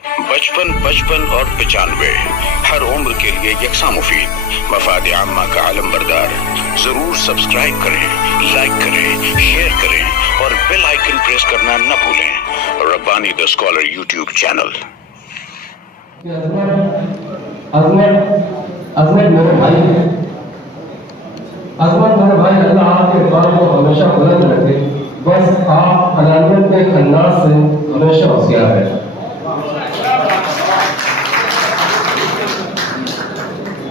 55 55 और 95 हर उम्र के लिए यकसा मुफीद, मफाद आम्मा का आलम बरदार। जरूर सब्सक्राइब करें, लाइक करें, शेयर करें और बेल आइकन प्रेस करना न भूलें। Rabbani the scholar YouTube channel. Azmat मेरे भाई है, अजमत मेरे भाई, अल्लाह आपके द्वार को हमेशा बुलंद रखे। बस आप अलानियत के खन्नास से हमेशा होशियार है।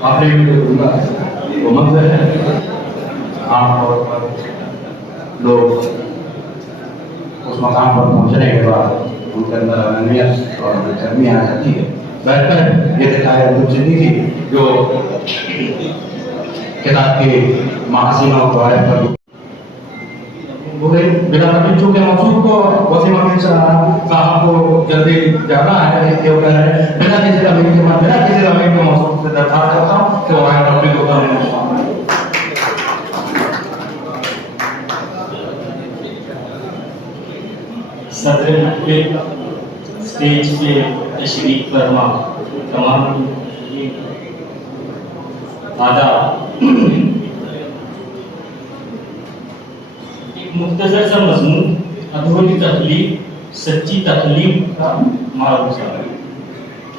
आखिरी में जो दूंगा वो मंजर है, आम तौर पर लोग उस मकाम पर पहुंचने के बाद उनके अंदर अलानियत और बेचैनी आ जाती है। बेहतर ये दिखाया जिंदगी जो किताब के महासीनों को आए पर बिना तकलीफ के मौजूद को वसीम अमीर साहब को जल्दी जाना है, बिना किसी अमीर के मौजूद से दरखास्त करता हूँ कि वो आए टॉपिक को सदर महफिल स्टेज पे तशरीफ फरमा तमाम आदाब। एक मुख्तसर सा मजमून, अधूरी तकलीफ सच्ची तकलीफ का मारूफ है।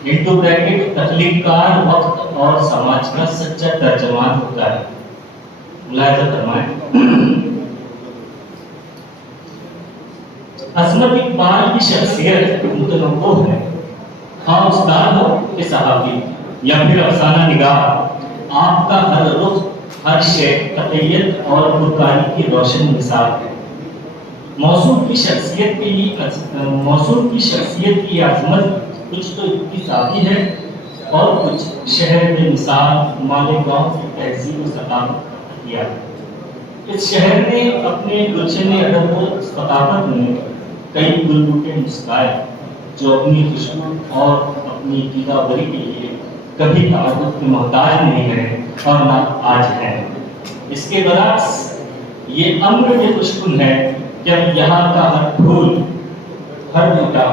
इंटू ब्रैकेट तकलीफकार वक्त और समाज का सच्चा तर्जमान होता है। मुलाहिजा फरमाएं। अजमत इकबाल की शख्सियत मुतनव्वो है। हाँ उस्ताद हो कि सहाबी या फिर अफसाना निगाह, आपका हर रुख हर शय तक़ियत और पुरकारी की रोशन मिसाल है। मौसूफ की शख्सियत की अजमत कुछ तो इत्तिसाबी है और कुछ शहर में मिसाल मालेगांव की तहजीब व सकाफत किया। इस शहर ने अपने गुलशन अदब व सकाफत में कई गुलबूटे मुस्काए जो अपनी खुशबू और अपनी दीदावरी के लिए कभी तारुफ के मोहताज नहीं रहे और ना आज है। इसके बरक्स ये अम्र में खुशकुन है जब यहाँ का हर फूल हर बूटा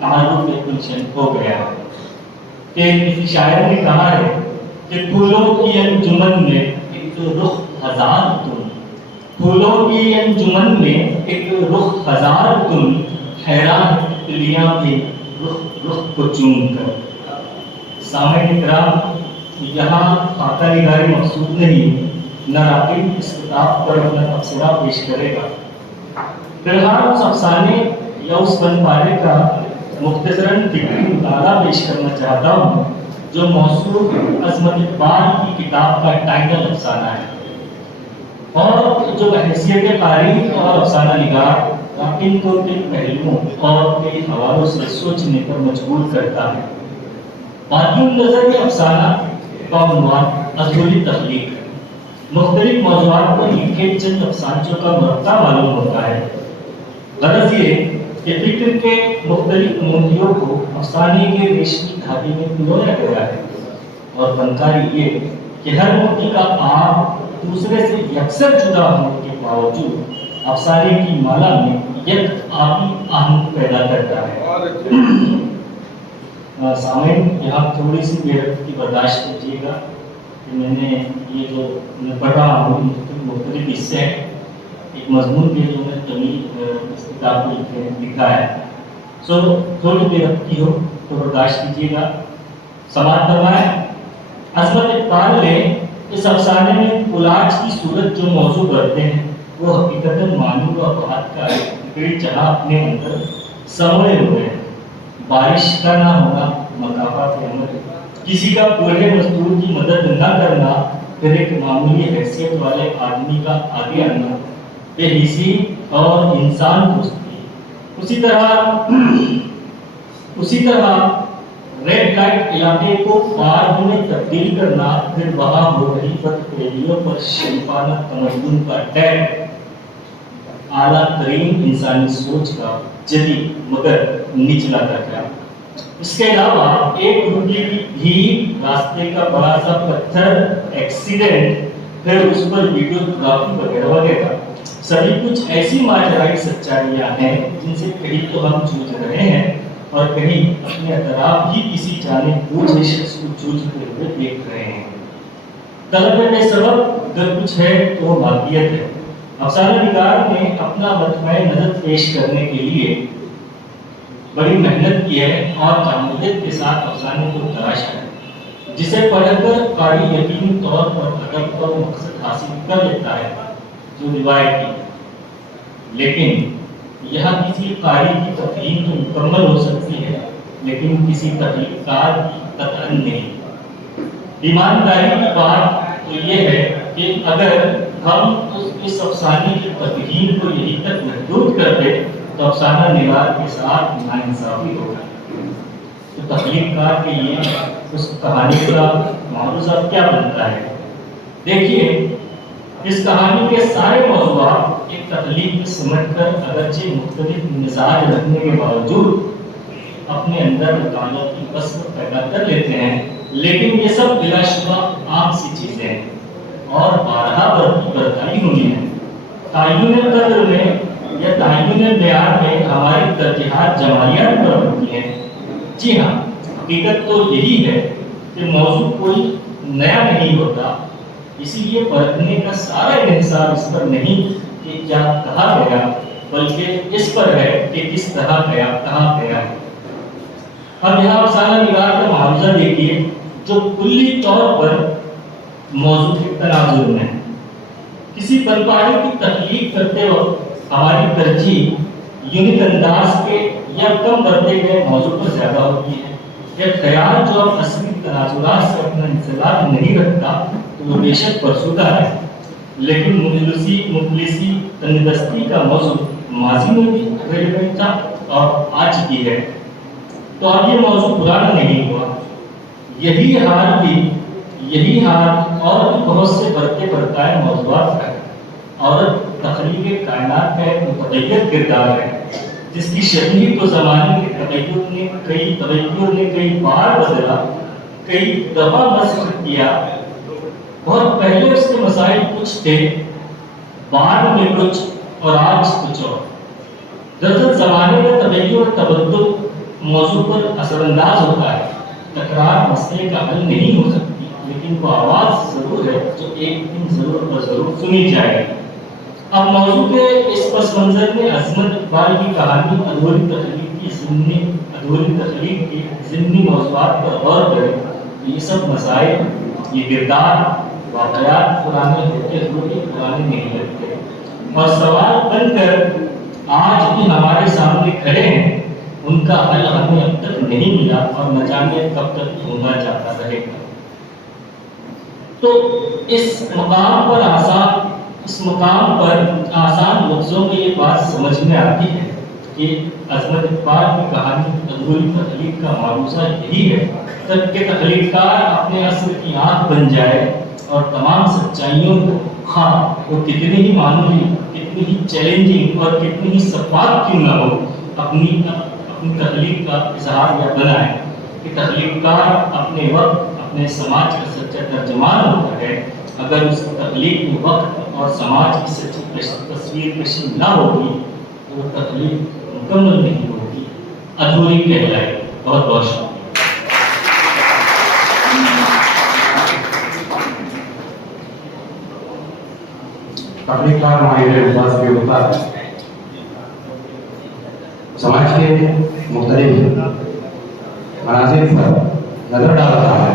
तारुफ में गुलशन हो गया। किसी शायर ने कहा है कि फूलों की अंजुमन में एक रुख हजार तुम, फूलों की अंजुमन में एक रुख हजार तुम, हैरान तिलियां भी रुख रुख को चूम कर। सामईन इकराम, यहाँ खाका निगारी मकसूद नहीं, न राकिब इस किताब पर अपना तबसरा पेश करेगा। फिलहाल उस अफसाने या उस फन पारे का मुख्तसरन फिक्री मुताला पेश करना चाहता हूँ जो मौसूफ अजमत इकबाल की किताब का टाइटल अफसाना है और जो हैसियत कारी और अफसाना निगार राकिब को कई पहलुओं और कई हवालों से सोचने पर मजबूर करता है। बातिन नजर में अफसाना का उन्वान अधूरी तख्लीक है। मुख्तलिफ मौज़ूआत पर लिखे चंद अफसानचों का मरता मालूम होता है। गरज ये कि फिक्र के मुख्तलिफ मोतियों को अफसाने के रेशमी धागे में पिरोया गया है और फनकारी ये कि हर मोती का आप दूसरे से यकसर जुदा होने के बावजूद अफसाने की माला में एक आबी आहंग पैदा करता है। सामईन, यहाँ थोड़ी सी बेरखी बर्दाश्त कीजिएगा कि मैंने ये जो मैं पढ़ रहा हूँ मुख्तलिफ हिस्से हैं। एक मजमून भी जो मैं तमीज़ इस किताब में लिखा है, सो थोड़ी बेरखी हो तो बर्दाश्त कीजिएगा। समात फरमाएं। अजमत इकबाल ने इस अफसाने में पुलाज की सूरत जो मौजू करते हैं वो हकीकतन मानू व बात का पेड़ चढ़ा अपने अंदर समोए हुए हैं। बारिश का ना होना, मकाफात अमल, किसी का पूरे मजदूर की मदद न करना, फिर एक मामूली हैसियत वाले आदमी का आगे आना, बेहिसी और इंसान दोस्ती। उसी तरह रेड लाइट इलाके को पार में तब्दील करना, फिर वहां हो रही बदफेलियों पर शरीफाना तमद्दुन का टैग, आला तरीन इंसानी सोच का जदीद मगर निचला दर्जा। इसके अलावा एक रुकी भी रास्ते का बड़ा सा पत्थर एक्सीडेंट, फिर उस पर वीडियोग्राफी वगैरह वगैरह सभी कुछ ऐसी माजराई सच्चाइयाँ हैं जिनसे कहीं तो हम जूझ रहे हैं और कहीं अपने अतराफ ही किसी जाने बूझे शख्स को जूझते हुए देख रहे हैं। तलबे में सबब अगर कुछ है तो वो मादियत है। अफसाना निगार ने अपना मतमय नजर पेश करने के लिए बड़ी मेहनत की है और जामूदियत के साथ अफसाने को तराशा है, जिसे पढ़कर कारी यकीनी तौर पर अदब का मकसद हासिल कर लेता है जो रिवायत की। लेकिन यह किसी कारी की तफहीम तो मुकम्मल हो सकती है, लेकिन किसी तहरीकार की कतअन नहीं। ईमानदारी की बात तो ये है कि अगर हम इस अफसाने की तफहीम को यहीं तक महदूद कर दे तो अफसाना निगार के साथ नाइंसाफी होगा। तो तख्लीक़कार के लिए उस कहानी का मौज़ूआ क्या बनता है? देखिए, इस कहानी के सारे मौज़ूआत एक तख्लीक़ में सिमटकर अगरचे मुख्तलिफ मिजाज रखने के बावजूद अपने अंदर वकालत की वस्फ़ पैदा कर लेते हैं, लेकिन ये सब बिलाशुबा आम सी चीज़ें हैं और बारहा बरताई होनी है। तायुन कद्र में या तायुन बयान में हमारी तरजीहात जमालियात पर होती हैं। जी हाँ, हकीकत तो यही है कि मौजू कोई नया नहीं होता, इसीलिए परखने का सारा इंसाफ इस पर नहीं कि क्या कहा गया, बल्कि इस पर है कि किस तरह गया, कहाँ गया। अब यहाँ अफसाना निगार का मुआवजा देखिए जो कुल्ली तौर पर मौजू के तनाजुर में है। किसी फनपारे की तख्लीक करते वक्त हमारी तरजीह यूनिक अंदाज के या कम बरते गए मौजू पर ज्यादा होती है। यह ख्याल जो अब असली तनाजुरात से अपना इंसलाक नहीं रखता तो वो बेशक फरसुदा है, लेकिन मुफलिसी तंदस्ती का मौजू माजी में भी रेलेवेंट था और आज भी है। तो अब ये मौजू पुराना नहीं हुआ। यही हाल और भी बहुत से बढ़ते बढ़ताए मौजूआत है। औरत तख्लीक़ कायनात का एक मुतग़य्यर किरदार है, जिसकी शरीर को ज़माने के तग़य्युर ने कई बार बदला, कई दफ़ा मस्ख़ किया। बहुत पहले उसके मसाइल कुछ थे, बाद में कुछ और आज कुछ और। दरअसल ज़माने का तग़य्युर तबद्दुल मौजू पर असरअंदाज होता है। तकरार मसले का हल नहीं हो सकती, लेकिन वो आवाज़ ज़रूर है जो एक दिन ज़रूर सुनी जाएगी। अब मौजू के इस पस मंज़र में अज़मत इक़बाल की कहानी अधूरी तख्लीक़ के ज़िम्नी मौज़ूआत पर गौर करें तो ये सब मसाइल, ये किरदार, वाक़यात पुराने होते हुए पुराने नहीं लगते और सवाल बनकर आज भी हमारे सामने खड़े हैं। उनका हल हमें अब तक नहीं मिला और न जाने कब तक ढूंढा जाता रहेगा। तो इस मकाम पर आसान लफ्ज़ों में ये बात समझ में आती है कि अज़मत इक़बाल की कहानी अधूरी तख्लीक़ का मारूज़ा यही है कि तख्लीक़कार अपने असर की आँख बन जाए और तमाम सच्चाइयों को, हाँ वो कितनी ही मामूली, कितनी ही चैलेंजिंग और कितनी ही सफाक क्यों न हो, अपनी तख्लीक़ का इज़हार या बनाए। कि तख्लीक़कार अपने वक्त, अपने समाज का सच्चा तर्जुमान होता है। अगर उस तख्लीक़ में वक्त और समाज की सच्ची तस्वीर कशी ना होगी तो वो तख्लीक़ मुकम्मल नहीं होगी, अधूरी कहलाएगी। बहुत बहुत शुक्रिया। तख्लीक़कार माहिर अंदाज़ में होता है, समाज के मुख्तलिफ मनाज़िर पर नज़र डालता है,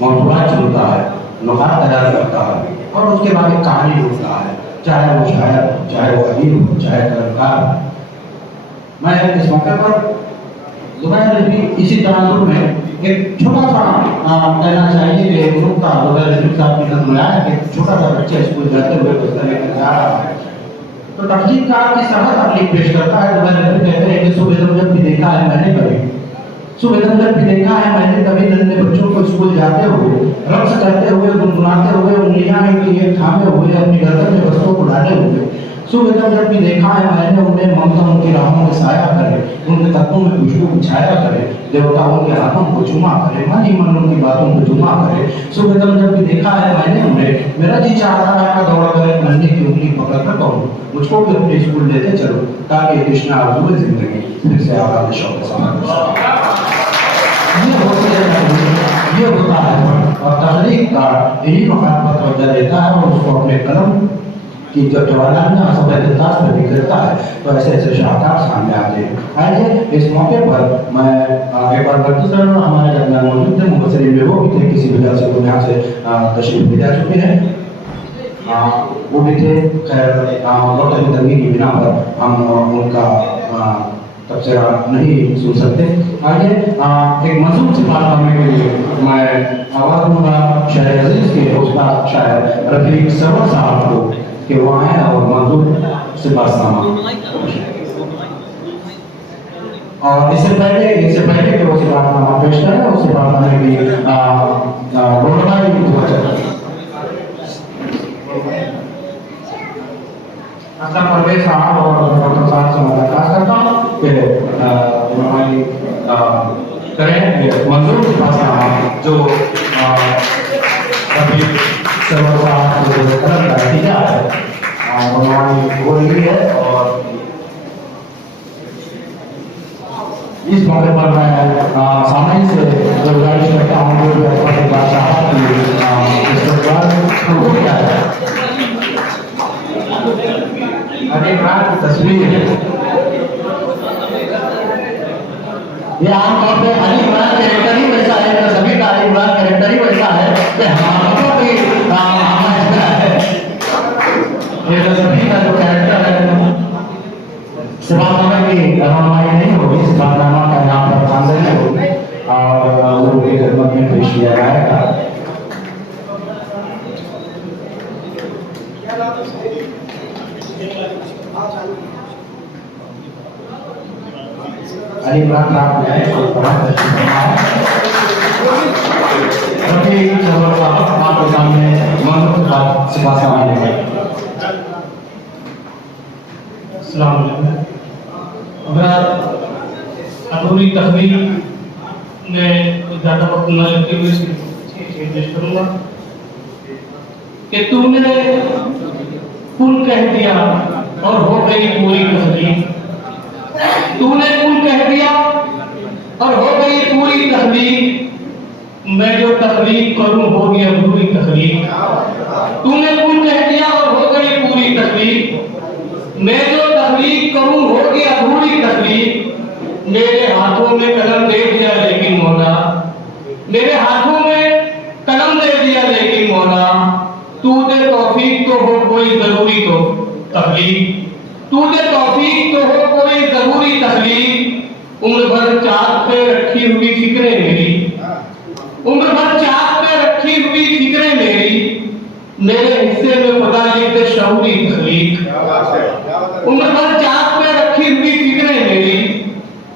मौज़ूआत चुनता है, नुकात तैयार करता है और उसके बाद एक कहानी ढूंढता है, चाहे वो शायर हो, चाहे वो अदीब हो, चाहे कलाकार हो। मैं इस मौके पर ज़ुबैर भी इसी तनाज़ुर में एक छोटा सा कहना चाहिए कि ग्रुप का ज़ुबैर साहब की नज़र में आया कि छोटा सा बच्चा स्कूल जाते हुए बस्ता लेकर जा रहा है तो तख्लीक़कार की तरह तख्लीक़ पेश करता है। ज़ुबैर कहते हैं कि सुबह जब भी देखा है मैंने कभी, सुबह जब भी देखा है मैंने कभी नन्हे बच्चों को स्कूल जाते हुए, रक्स करते हुए, गुनगुनाते हुए, उंगलियां एक थामे हुए, अपनी गर्दन में बस्तों को डाले हुए। सुबह जब भी देखा है मैंने उन्हें ममता उनकी राहों में साया करे, उनके तत्वों में खुशबू छाया करे, देवताओं के हाथों को चुमा करे, मन ही मन उनकी बातों को चुमा करे। सुबह जब भी देखा है मैंने उन्हें, मेरा जी चाहता है कि दौड़ा करे नन्ही की उंगली पकड़ कर कहूँ मुझको भी अपने स्कूल लेते चलो, ताकि कृष्णा आजू जिंदगी फिर से आवाज शौक ये होता है। और तहरीक का यही मकान पर तवज्जो देता है और उसको अपने कलम कि जब जवाहरलाल में असफलता में बिखरता है तो ऐसे ऐसे शाहकार सामने आते हैं। आइए इस मौके पर मैं एक बार गलती सर हमारे दरमियान मौजूद थे, मुबसरी में वो भी थे, किसी वजह से वो यहाँ से तशरीफ ले जा चुके हैं, वो भी थे। खैर वक्त की तंगी की बिना पर हम उनका तबसरा नहीं सुन सकते। आइए एक मजूद से बात करने के लिए मैं आवाज़ दूंगा शायर अजीज के उस्ताद शायर रफीक सरवर साहब को कि वो आए और मजूद से बातनामा। और इससे पहले कि वो सिफातनामा पेश करें, उस सिफातनामे की असल परवेज साहब और डॉक्टर साहब से मुलाकात करता हूँ कि हमारी करें मंजूर सिफातनामा जो अभी सरवर साहब को कलम का नतीजा है उन्होंने बोल ली है। और इस मौके पर मैं सामने से गुजारिश करता हूँ कि अपने बादशाह की क्या है एक रात की तस्वीर है। ये आमतौर पे अली इमरान कैरेक्टर ही वैसा है, तो सभी का अली इमरान कैरेक्टर ही वैसा है कि हमारा भी है। ये तो सभी का जो कैरेक्टर है सिफातनामा की रहनुमाई नहीं होगी, सिफातनामा का यहाँ पर खानदानी होगी और वो की खिदमत में पेश किया जाएगा। अली इमरान साहब ने आपके सामने अधूरी तकरीर में ज़्यादा वक्त न लेते हुए पेश करूँगा कि तूने कुल कह दिया और हो गई पूरी तहरीर। तूने कुल कह दिया और हो गई पूरी तहरीर, मैं जो तहरीर करूं होगी अधूरी तहरीर। तूने कुल कह दिया और हो गई पूरी तहरीर, मैं जो तहरीर करूं होगी अधूरी तहरीर। मेरे हाथों में कलम दे दिया लेकिन मौला, मेरे हाथों में कलम दे दिया लेकिन मौला, तू दे तौफीक तो हो कोई जरूरी तो तहरीर। तू दे तौफीक तो हो कोई जरूरी तहरीर। उम्र भर चाँद पे रखी हुई फिक्रें मेरी, उम्र भर चाँद पे रखी हुई फिक्रें मेरी, मेरे हिस्से में खुदा लिख दे शऊरी तखलीक। उम्र भर चाँद पे रखी हुई फिक्रें मेरी,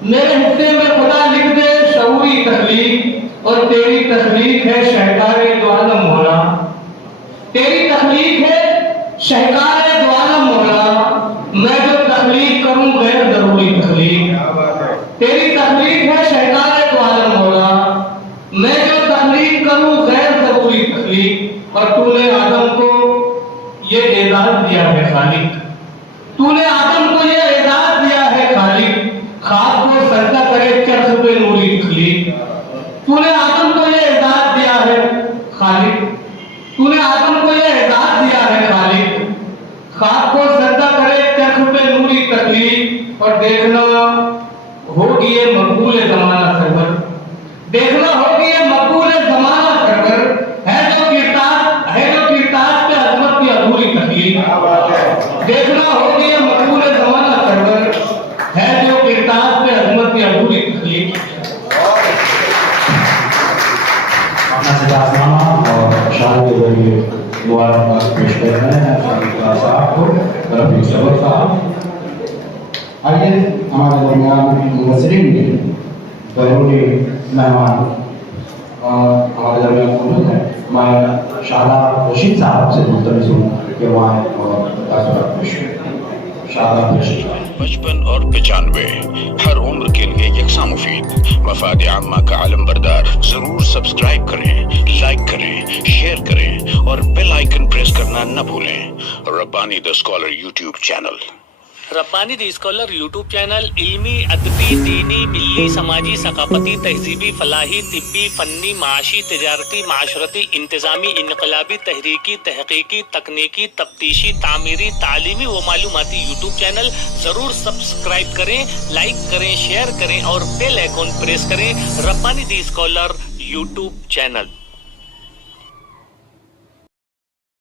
मेरे हिस्से में खुदा लिख दे शऊरी तखलीक। और तेरी तखलीक है शहकारे दो आलम मौला, तेरी तखलीक है शहकारे दो आलम मौला, मैं जो तखलीक करूं गैर जरूरी तखलीक। तेरी तखलीक है शहकारे दो आलम मौला, मैं जो तखलीक करूं गैर जरूरी तखलीक। और तूने आदम को ये एजाज दिया है खालिक, तूने आदम को ये एजाज दिया है खालिक, खाक को सजदा करे चरख पे नूरी तखलीक। तूने आदम को ये एजाज दिया है खालिक, तूने आदम को ये एजाज दिया है खालिक, खाक को सजदा करे चरख पे नूरी तखलीक। और देखना होगी ये मकबूल जमाना सरवर, देखना होगी ये मकबूल जमाना सरवर, है जो किरताज पे अजमत की अधूरी तकलीफ। देखना होगी ये मकबूल जमाना सरवर, है जो किरताज पे अजमत की अधूरी तकलीफ। अपना सिफातनामा और शायर के जरिए मुबारकबाद पेश कर रहे हैं साहब को, रफीक सरवर साहब। आइए हमारे दरमियान मुबसरीन बैरूनी मेहमान और हमारे दरमियान मौजूद हैं। मैं शाहदा रशीद साहब से मुल्तमस हूँ कि वहाँ और तासुरात पेश करें। शानदार तशरीह। 55 और 95 हर उम्र के लिए यकसा मुफीद। मफाद आम्मा का आलम बरदार। जरूर सब्सक्राइब करें, लाइक करें, शेयर करें और बेल आइकन प्रेस करना न भूलें। Rabbani the scholar YouTube channel. Rabbani the scholar YouTube channel इल्मी, अदबी, दीनी, मिल्ली, समाजी, सकाफती, तहजीबी, फलाही, तिब्बी, फन्नी, माशी, तिजारती, माशरती, इंतजामी, इनकलाबी, तहरीकी, तहकीकी, तकनीकी, तफ्तीशी, तामीरी, तालीमी व मालूमाती यूट्यूब चैनल। ज़रूर सब्सक्राइब करें, लाइक करें, शेयर करें और बेल आइकन प्रेस करें। Rabbani the scholar YouTube channel.